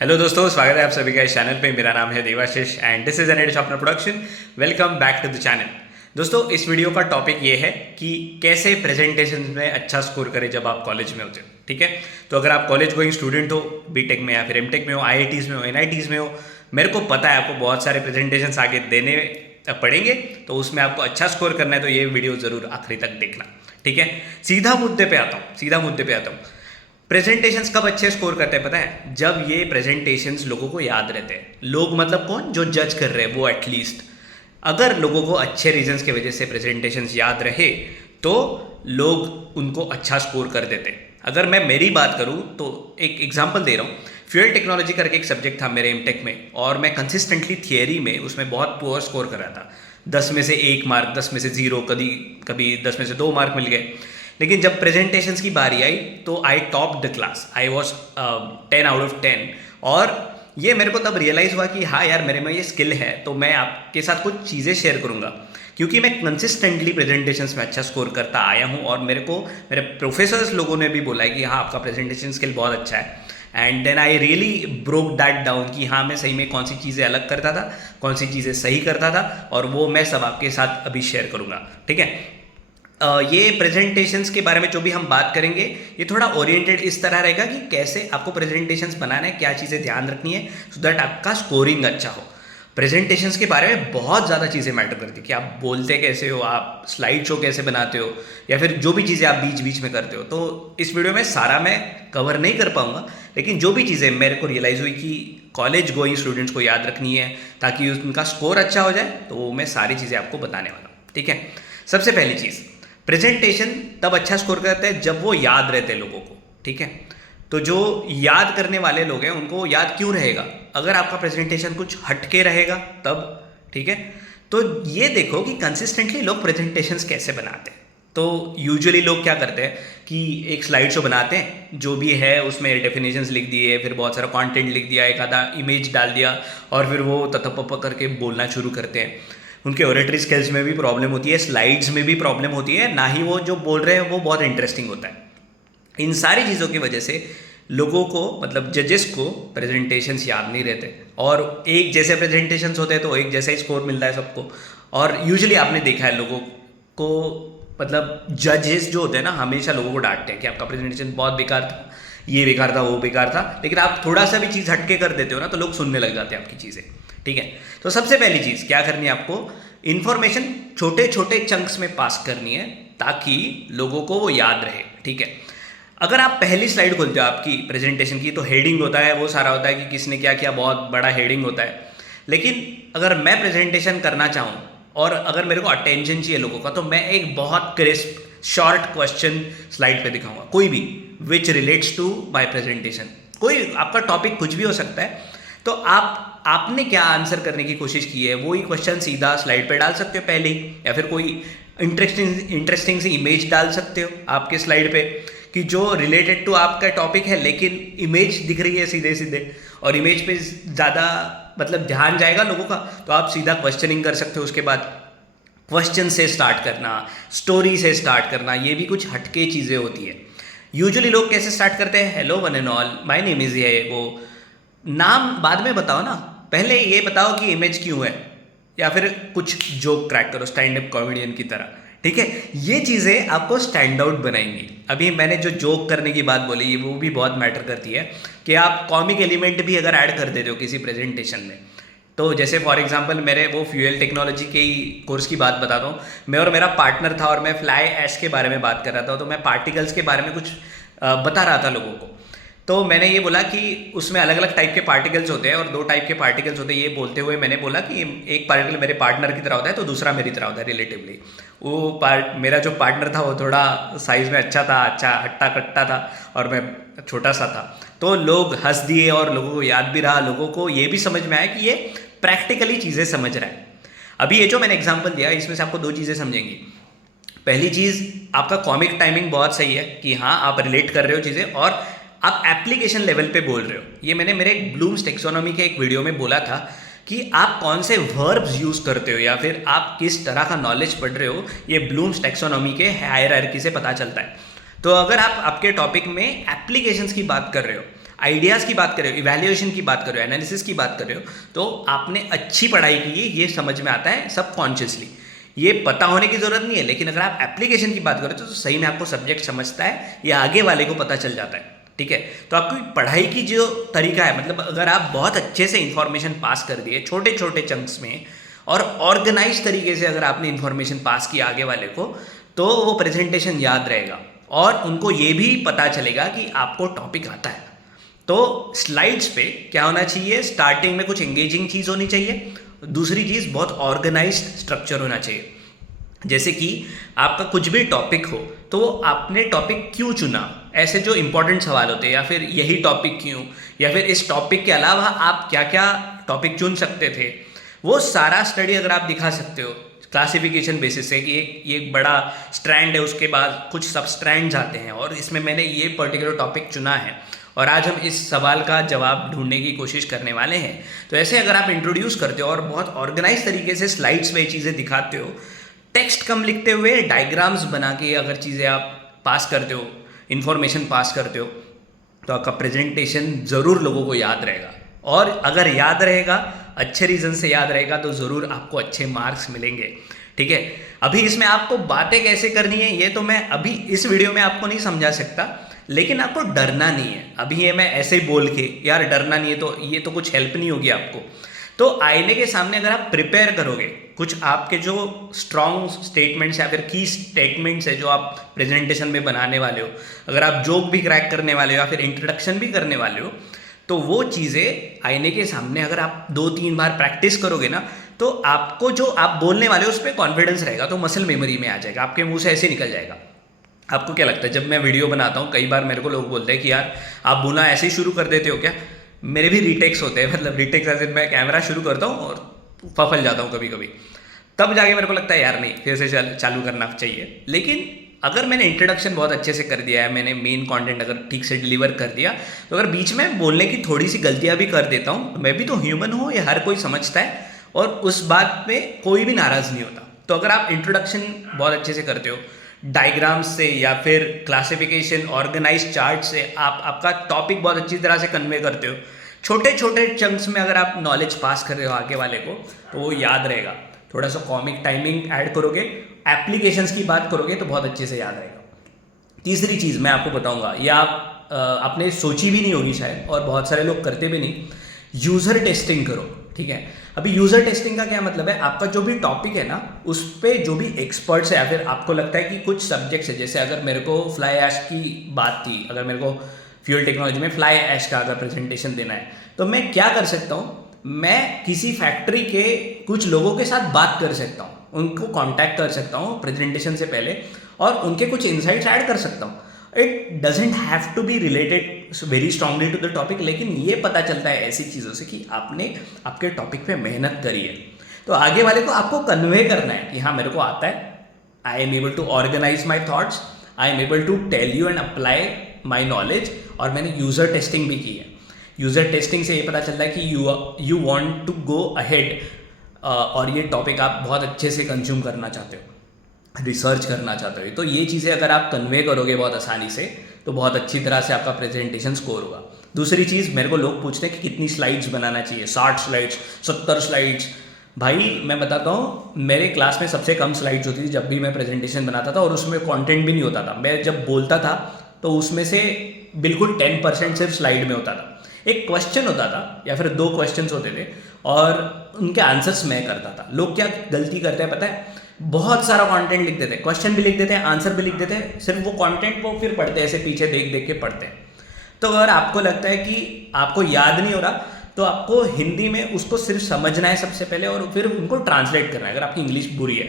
Hello दोस्तों, स्वागत है आप सभी का इस चैनल पे। मेरा नाम है Devashish and this is NIT production. Welcome back to the channel. दोस्तों, इस वीडियो का टॉपिक ये है कि कैसे प्रेजेंटेशन में अच्छा स्कोर करें जब आप कॉलेज में होते हो। ठीक है, तो अगर आप कॉलेज गोइंग स्टूडेंट हो, बीटेक में या फिर एमटेक में हो, IITs में हो, NITs में हो, मेरे को पता है आपको बहुत सारे प्रेजेंटेशंस आगे देने पड़ेंगे, तो उसमें आपको अच्छा स्कोर करना है तो ये वीडियो ज़रूर आखिरी तक देखना। ठीक है, सीधा मुद्दे पे आता हूँ। प्रेजेंटेशंस कब अच्छे स्कोर करते हैं पता है? जब ये प्रेजेंटेशंस लोगों को याद रहते हैं। लोग मतलब कौन? जो जज कर रहे हैं वो एटलीस्ट। अगर लोगों को अच्छे रीजंस की वजह से प्रेजेंटेशंस याद रहे तो लोग उनको अच्छा स्कोर कर देते हैं। अगर मैं मेरी बात करूं तो एक एग्जांपल दे रहा हूं। फ्यूल टेक्नोलॉजी करके एक सब्जेक्ट था मेरे एमटेक में, और मैं कंसिस्टेंटली थियरी में उसमें बहुत पुअर स्कोर कर रहा था। 10 में से 1 मार्क, 10 में से 0, कभी 10 में से 2 मार्क मिल गए। लेकिन जब प्रेजेंटेशंस की बारी आई तो I top the class. I was 10 out of 10। और ये मेरे को तब रियलाइज़ हुआ कि हाँ यार, मेरे में ये स्किल है, तो मैं आपके साथ कुछ चीज़ें शेयर करूँगा, क्योंकि मैं कंसिस्टेंटली प्रेजेंटेशंस में अच्छा स्कोर करता आया हूँ। और मेरे प्रोफेसर्स लोगों ने भी बोला है कि हाँ, आपका प्रेजेंटेशन स्किल बहुत अच्छा है। And then I really broke that down कि हाँ, मैं सही में कौन सी चीज़ें अलग करता था, कौन सी चीज़ें सही करता था, और वो मैं सब आपके साथ अभी शेयर करूँगा। ठीक है, ये प्रेजेंटेशंस के बारे में जो भी हम बात करेंगे, ये थोड़ा ओरिएंटेड इस तरह रहेगा कि कैसे आपको प्रेजेंटेशंस बनाना है, क्या चीज़ें ध्यान रखनी है सो दैट आपका स्कोरिंग अच्छा हो। प्रेजेंटेशंस के बारे में बहुत ज़्यादा चीज़ें मैटर करती है कि आप बोलते कैसे हो, आप स्लाइड शो कैसे बनाते हो, या फिर जो भी चीज़ें आप बीच बीच में करते हो। तो इस वीडियो में सारा मैं कवर नहीं कर पाऊंगा, लेकिन जो भी चीज़ें मेरे को रियलाइज़ हुई कि कॉलेज गोइंग स्टूडेंट्स को याद रखनी है ताकि उनका स्कोर अच्छा हो जाए, तो वो मैं सारी चीज़ें आपको बताने वाला हूँ। ठीक है, सबसे पहली चीज़, प्रेजेंटेशन तब अच्छा स्कोर करते हैं जब वो याद रहते हैं लोगों को। ठीक है, तो जो याद करने वाले लोग हैं उनको याद क्यों रहेगा? अगर आपका प्रेजेंटेशन कुछ हटके रहेगा तब। ठीक है, तो ये देखो कि कंसिस्टेंटली लोग प्रेजेंटेशंस कैसे बनाते हैं। तो यूजुअली लोग क्या करते हैं कि एक स्लाइड शो बनाते हैं, जो भी है उसमें डेफिनेशंस लिख दिए, फिर बहुत सारा कंटेंट लिख दिया, एक आधा इमेज डाल दिया, और फिर वो ततपप करके बोलना शुरू करते हैं। उनके ओरेटरी स्किल्स में भी प्रॉब्लम होती है, स्लाइड्स में भी प्रॉब्लम होती है, ना ही वो जो बोल रहे हैं वो बहुत इंटरेस्टिंग होता है। इन सारी चीज़ों की वजह से लोगों को, मतलब जजेस को, प्रेजेंटेशंस याद नहीं रहते। और एक जैसे प्रेजेंटेशंस होते हैं तो एक जैसा ही स्कोर मिलता है सबको। और यूजुअली आपने देखा है लोगों को, मतलब जजेस जो होते हैं ना, हमेशा लोगों को डांटते हैं कि आपका प्रेजेंटेशन बहुत बेकार था, ये बेकार था, वो बेकार था। लेकिन आप थोड़ा सा भी चीज़ हटके कर देते हो ना, तो लोग सुनने लग जाते हैं आपकी चीज़ें। ठीक है, तो सबसे पहली चीज़ क्या करनी है आपको? इन्फॉर्मेशन छोटे छोटे चंक्स में पास करनी है ताकि लोगों को वो याद रहे। ठीक है, अगर आप पहली स्लाइड खोलते हो आपकी प्रेजेंटेशन की, तो हेडिंग होता है, वो सारा होता है कि किसने क्या किया, बहुत बड़ा हेडिंग होता है। लेकिन अगर मैं प्रेजेंटेशन करना चाहूँ और अगर मेरे को अटेंशन चाहिए लोगों का, तो मैं एक बहुत क्रिस्प शॉर्ट क्वेश्चन स्लाइड पे दिखाऊंगा, कोई भी, which relates to my presentation. कोई आपका टॉपिक कुछ भी हो सकता है, तो आपने क्या आंसर करने की कोशिश की है वही क्वेश्चन सीधा स्लाइड पे डाल सकते हो पहले ही, या फिर कोई इंटरेस्टिंग सी इमेज डाल सकते हो आपके स्लाइड पे कि जो रिलेटेड टू आपका टॉपिक है, लेकिन इमेज दिख रही है सीधे सीधे, और इमेज पे ज़्यादा मतलब ध्यान जाएगा लोगों का, तो आप सीधा क्वेश्चनिंग कर सकते हो। उसके बाद क्वेश्चन से स्टार्ट करना, स्टोरी से स्टार्ट करना, ये भी कुछ हटके चीज़ें होती है। यूजुअली लोग कैसे स्टार्ट करते हैं? Hello one and all, my name is, ये वो। नाम बाद में बताओ ना, पहले ये बताओ कि इमेज क्यों है, या फिर कुछ जोक क्रैक करो स्टैंड अप कॉमेडियन की तरह। ठीक है, ये चीज़ें आपको स्टैंड आउट बनाएंगी। अभी मैंने जो जोक करने की बात बोली, वो भी बहुत मैटर करती है कि आप कॉमिक एलिमेंट भी अगर ऐड कर देते हो किसी प्रेजेंटेशन में। तो जैसे फॉर एग्जांपल मेरे वो फ्यूल टेक्नोलॉजी के ही कोर्स की बात बताता हूँ। मैं और मेरा पार्टनर था, और मैं फ्लाई ऐश के बारे में बात कर रहा था, तो मैं पार्टिकल्स के बारे में कुछ बता रहा था लोगों को। तो मैंने ये बोला कि उसमें अलग अलग टाइप के पार्टिकल्स होते हैं, और 2 टाइप के पार्टिकल्स होते हैं। ये बोलते हुए मैंने बोला कि एक पार्टिकल मेरे पार्टनर की तरह होता है, तो दूसरा मेरी तरह होता है रिलेटिवली। मेरा जो पार्टनर था वो थोड़ा साइज़ में अच्छा था, अच्छा हट्टा कट्टा था, और मैं छोटा सा था। तो लोग हंस दिए और लोगों को याद भी रहा। लोगों को ये भी समझ में आया कि ये प्रैक्टिकली चीज़ें समझ रहा है। अभी ये जो मैंने एग्जाम्पल दिया, इसमें से आपको 2 चीज़ें समझेंगी। पहली चीज़, आपका कॉमिक टाइमिंग बहुत सही है कि हाँ, आप रिलेट कर रहे हो चीज़ें, और आप एप्लीकेशन लेवल पे बोल रहे हो। ये मैंने मेरे ब्लूम्स टेक्सोनॉमी के एक वीडियो में बोला था कि आप कौन से वर्ब्स यूज़ करते हो, या फिर आप किस तरह का नॉलेज पढ़ रहे हो, ये ब्लूम्स टेक्सोनॉमी के हायरार्की से पता चलता है। तो अगर आप आपके टॉपिक में एप्लीकेशंस की बात कर रहे हो, आइडियाज़ की बात कर रहे हो, इवैल्यूएशन की बात कर रहे हो, एनालिसिस की बात कर रहे हो, तो आपने अच्छी पढ़ाई की है ये समझ में आता है सबकॉन्शियसली। ये पता होने की ज़रूरत नहीं है, लेकिन अगर आप एप्लीकेशन की बात करें तो सही में आपको सब्जेक्ट समझता है, ये आगे वाले को पता चल जाता है। ठीक है, तो आपकी पढ़ाई की जो तरीका है, मतलब अगर आप बहुत अच्छे से इंफॉर्मेशन पास कर दिए छोटे छोटे चंक्स में और ऑर्गेनाइज तरीके से अगर आपने इंफॉर्मेशन पास किया आगे वाले को, तो वो प्रेजेंटेशन याद रहेगा और उनको ये भी पता चलेगा कि आपको टॉपिक आता है। तो स्लाइड्स पे क्या होना चाहिए, स्टार्टिंग में कुछ एंगेजिंग चीज़ होनी चाहिए, दूसरी चीज़ बहुत ऑर्गेनाइज्ड स्ट्रक्चर होना चाहिए। जैसे कि आपका कुछ भी टॉपिक हो तो आपने टॉपिक क्यों चुना, ऐसे जो इंपॉर्टेंट सवाल होते हैं, या फिर यही टॉपिक क्यों, या फिर इस टॉपिक के अलावा आप क्या क्या टॉपिक चुन सकते थे, वो सारा स्टडी अगर आप दिखा सकते हो क्लासिफिकेशन बेसिस से कि ये एक बड़ा स्ट्रैंड है, उसके बाद कुछ सब स्ट्रैंड्स आते हैं और इसमें मैंने ये पर्टिकुलर टॉपिक चुना है और आज हम इस सवाल का जवाब ढूंढने की कोशिश करने वाले हैं। तो ऐसे अगर आप इंट्रोड्यूस करते हो और बहुत ऑर्गेनाइज तरीके से स्लाइड्स में चीज़ें दिखाते हो, टेक्स्ट कम लिखते हुए डायग्राम्स बना के अगर चीज़ें आप पास करते हो, इन्फॉर्मेशन पास करते हो, तो आपका प्रेजेंटेशन ज़रूर लोगों को याद रहेगा। और अगर याद रहेगा, अच्छे रीज़न से याद रहेगा, तो ज़रूर आपको अच्छे मार्क्स मिलेंगे। ठीक है, अभी इसमें आपको बातें कैसे करनी है ये तो मैं अभी इस वीडियो में आपको नहीं समझा सकता, लेकिन आपको डरना नहीं है। अभी ये मैं ऐसे ही बोल के यार डरना नहीं है तो ये तो कुछ हेल्प नहीं होगी आपको। तो आईने के सामने अगर आप प्रिपेयर करोगे, कुछ आपके जो स्ट्रॉन्ग स्टेटमेंट्स या फिर की स्टेटमेंट्स है जो आप प्रेजेंटेशन में बनाने वाले हो, अगर आप जोक भी क्रैक करने वाले हो या फिर इंट्रोडक्शन भी करने वाले हो, तो वो चीज़ें आईने के सामने अगर आप 2-3 बार प्रैक्टिस करोगे ना, तो आपको जो आप बोलने वाले हो उस पर कॉन्फिडेंस रहेगा, तो मसल मेमोरी में आ जाएगा, आपके मुंह से ऐसे निकल जाएगा। आपको क्या लगता है, जब मैं वीडियो बनाता हूँ कई बार मेरे को लोग बोलते हैं कि यार आप बोलना ऐसे ही शुरू कर देते हो क्या? मेरे भी रीटेक्स होते हैं, मतलब रीटेक्स ऐसे मैं कैमरा शुरू करता हूँ और फफल जाता हूँ कभी कभी, तब जाके मेरे को लगता है यार नहीं फिर से चालू करना चाहिए। लेकिन अगर मैंने इंट्रोडक्शन बहुत अच्छे से कर दिया है, मैंने मेन कंटेंट अगर ठीक से डिलीवर कर दिया, तो अगर बीच में बोलने की थोड़ी सी गलतियाँ भी कर देता हूँ, मैं भी तो ह्यूमन हूँ, ये हर कोई समझता है और उस बात पे कोई भी नाराज़ नहीं होता। तो अगर आप इंट्रोडक्शन बहुत अच्छे से करते हो, डायग्राम्स से या फिर क्लासिफिकेशन ऑर्गेनाइज चार्ट से आप आपका टॉपिक बहुत अच्छी तरह से कन्वे करते हो, छोटे छोटे चंक्स में अगर आप नॉलेज पास कर रहे हो आगे वाले को, तो वो याद रहेगा। थोड़ा सा कॉमिक टाइमिंग ऐड करोगे, एप्लीकेशंस की बात करोगे तो बहुत अच्छे से याद रहेगा। तीसरी चीज़ मैं आपको बताऊंगा, ये आपने सोची भी नहीं होगी शायद और बहुत सारे लोग करते भी नहीं, यूज़र टेस्टिंग करो। ठीक है, अभी यूज़र टेस्टिंग का क्या मतलब है, आपका जो भी टॉपिक है ना उस पर जो भी एक्सपर्ट्स है या फिर आपको लगता है कि कुछ सब्जेक्ट्स है, जैसे अगर मेरे को फ्लाई ऐश की बात थी, अगर मेरे को फ्यूल टेक्नोलॉजी में फ्लाई ऐश का अगर प्रेजेंटेशन देना है, तो मैं क्या कर सकता हूँ, मैं किसी फैक्ट्री के कुछ लोगों के साथ बात कर सकता हूँ, उनको कांटेक्ट कर सकता हूँ प्रेजेंटेशन से पहले और उनके कुछ इनसाइट्स ऐड कर सकता हूँ। It doesn't have to be related very strongly to the topic, लेकिन ये पता चलता है ऐसी चीज़ों से कि आपने आपके टॉपिक पे मेहनत करी है। तो आगे वाले को आपको कन्वे करना है कि हाँ मेरे को आता है, I am able to organise my thoughts, I am able to tell you and apply my knowledge, और मैंने यूज़र टेस्टिंग भी की है। यूज़र टेस्टिंग से ये पता चलता है कि you want to go ahead और ये टॉपिक आप बहुत अच्छे से कंज्यूम करना चाहते हो, रिसर्च करना चाहते हो। तो ये चीज़ें अगर आप कन्वे करोगे बहुत आसानी से, तो बहुत अच्छी तरह से आपका प्रेजेंटेशन स्कोर होगा। दूसरी चीज़, मेरे को लोग पूछते हैं कि कितनी स्लाइड्स बनाना चाहिए, 60 स्लाइड्स, 70 स्लाइड्स। भाई मैं बताता हूँ, मेरे क्लास में सबसे कम स्लाइड्स होती थी जब भी मैं प्रेजेंटेशन बनाता था, और उसमें कंटेंट भी नहीं होता था। मैं जब बोलता था तो उसमें से बिल्कुल 10% सिर्फ स्लाइड में होता था। एक क्वेश्चन होता था या फिर 2 क्वेश्चंस होते थे और उनके आंसर्स मैं करता था। लोग क्या गलती करते हैं पता है, बहुत सारा कंटेंट लिख देते हैं, क्वेश्चन भी लिख देते हैं, आंसर भी लिख देते हैं, सिर्फ वो कंटेंट वो फिर पढ़ते हैं, ऐसे पीछे देख देख के पढ़ते हैं। तो अगर आपको लगता है कि आपको याद नहीं हो रहा, तो आपको हिंदी में उसको सिर्फ समझना है सबसे पहले और फिर उनको ट्रांसलेट करना है। अगर आपकी इंग्लिश बुरी है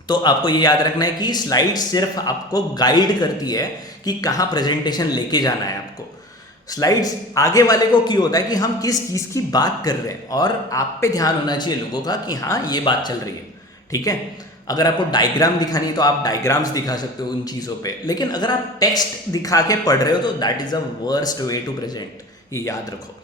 तो आपको ये याद रखना है कि स्लाइड सिर्फ आपको गाइड करती है कि कहाँ प्रेजेंटेशन लेके जाना है आपको। स्लाइड्स आगे वाले को क्यों होता है कि हम किस चीज़ की बात कर रहे हैं, और आप पे ध्यान होना चाहिए लोगों का कि हाँ ये बात चल रही है। ठीक है, अगर आपको डायग्राम दिखानी है तो आप डायग्राम्स दिखा सकते हो उन चीज़ों पे, लेकिन अगर आप टेक्स्ट दिखा के पढ़ रहे हो तो that is a worst way to present, ये याद रखो।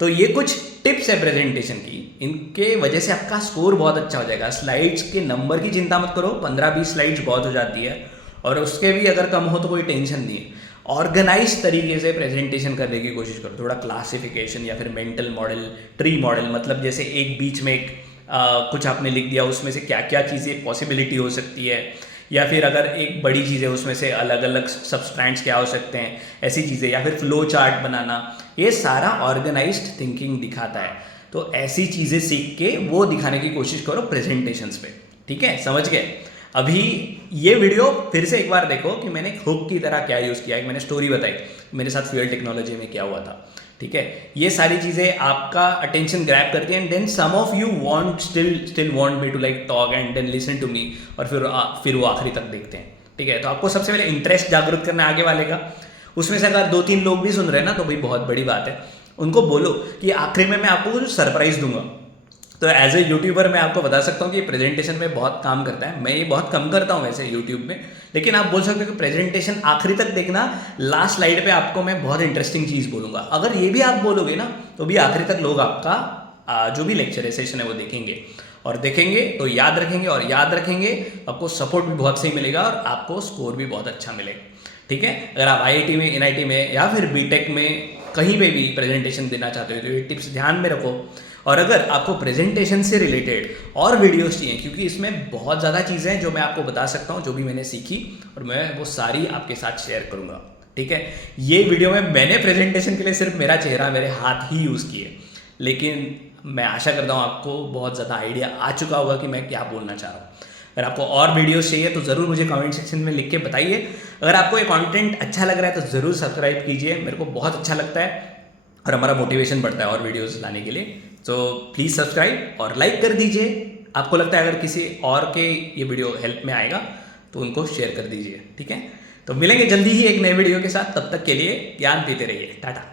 तो ये कुछ टिप्स है प्रेजेंटेशन की, इनके वजह से आपका स्कोर बहुत अच्छा हो जाएगा। स्लाइड्स के नंबर की चिंता मत करो, 15-20 स्लाइड्स बहुत हो जाती है, और उसके भी अगर कम हो तो कोई टेंशन नहीं है। ऑर्गेनाइज तरीके से प्रेजेंटेशन करने की कोशिश करो। थोड़ा क्लासिफिकेशन या फिर मेंटल मॉडल, ट्री मॉडल, मतलब जैसे एक बीच में एक कुछ आपने लिख दिया, उसमें से क्या क्या चीज़ें पॉसिबिलिटी हो सकती है, या फिर अगर एक बड़ी चीज़ है उसमें से अलग अलग सब्सट्रैंड्स क्या हो सकते हैं, ऐसी चीज़ें, या फिर फ्लो चार्ट बनाना, ये सारा ऑर्गेनाइज्ड थिंकिंग दिखाता है। तो ऐसी चीज़ें सीख के वो दिखाने की कोशिश करो प्रेजेंटेशंस पे। ठीक है, समझ गए? अभी ये वीडियो फिर से एक बार देखो कि मैंने हुक की तरह क्या यूज़ किया है, मैंने स्टोरी बताई मेरे साथ फ्यूल टेक्नोलॉजी में क्या हुआ था। ठीक है, ये सारी चीज़ें आपका अटेंशन ग्रैब करती हैं, and then some of you want still want me to like talk and then listen to me, और फिर वो आखिरी तक देखते हैं। ठीक है, तो आपको सबसे पहले इंटरेस्ट जागरूक करना आगे वाले का। उसमें से अगर 2-3 लोग भी सुन रहे हैं ना, तो भाई बहुत बड़ी बात है। उनको बोलो कि आखिरी में मैं आपको कुछ सरप्राइज दूंगा। तो एज ए यूट्यूबर मैं आपको बता सकता हूँ कि प्रेजेंटेशन में बहुत काम करता है। मैं ये बहुत कम करता हूँ वैसे यूट्यूब में, लेकिन आप बोल सकते हो कि प्रेजेंटेशन आखिरी तक देखना, लास्ट स्लाइड पे आपको मैं बहुत इंटरेस्टिंग चीज़ बोलूँगा। अगर ये भी आप बोलोगे ना, तो भी आखिरी तक लोग आपका जो भी लेक्चर है, सेशन है, वो देखेंगे, और देखेंगे तो याद रखेंगे, और याद रखेंगे आपको सपोर्ट भी बहुत सही मिलेगा, और आपको स्कोर भी बहुत अच्छा मिलेगा। ठीक है, अगर आप IIT में, NIT में, या फिर BTech में कहीं पे भी प्रेजेंटेशन देना चाहते हो तो ये टिप्स ध्यान में रखो। और अगर आपको प्रेजेंटेशन से रिलेटेड और वीडियोस चाहिए, क्योंकि इसमें बहुत ज़्यादा चीज़ें हैं जो मैं आपको बता सकता हूँ, जो भी मैंने सीखी, और मैं वो सारी आपके साथ शेयर करूँगा। ठीक है, ये वीडियो में मैंने प्रेजेंटेशन के लिए सिर्फ मेरा चेहरा, मेरे हाथ ही यूज़ किए, लेकिन मैं आशा करता हूँ आपको बहुत ज़्यादा आइडिया आ चुका होगा कि मैं क्या बोलना चाह रहा हूँ। अगर आपको और वीडियोस चाहिए तो ज़रूर मुझे कमेंट सेक्शन में लिख के बताइए। अगर आपको ये कंटेंट अच्छा लग रहा है तो ज़रूर सब्सक्राइब कीजिए, मेरे को बहुत अच्छा लगता है और हमारा मोटिवेशन बढ़ता है और वीडियोस लाने के लिए। तो प्लीज़ सब्सक्राइब और लाइक कर दीजिए। आपको लगता है अगर किसी और के ये वीडियो हेल्प में आएगा तो उनको शेयर कर दीजिए। ठीक है, तो मिलेंगे जल्दी ही एक नए वीडियो के साथ। तब तक के लिए ज्ञान पीते रहिए। टाटा।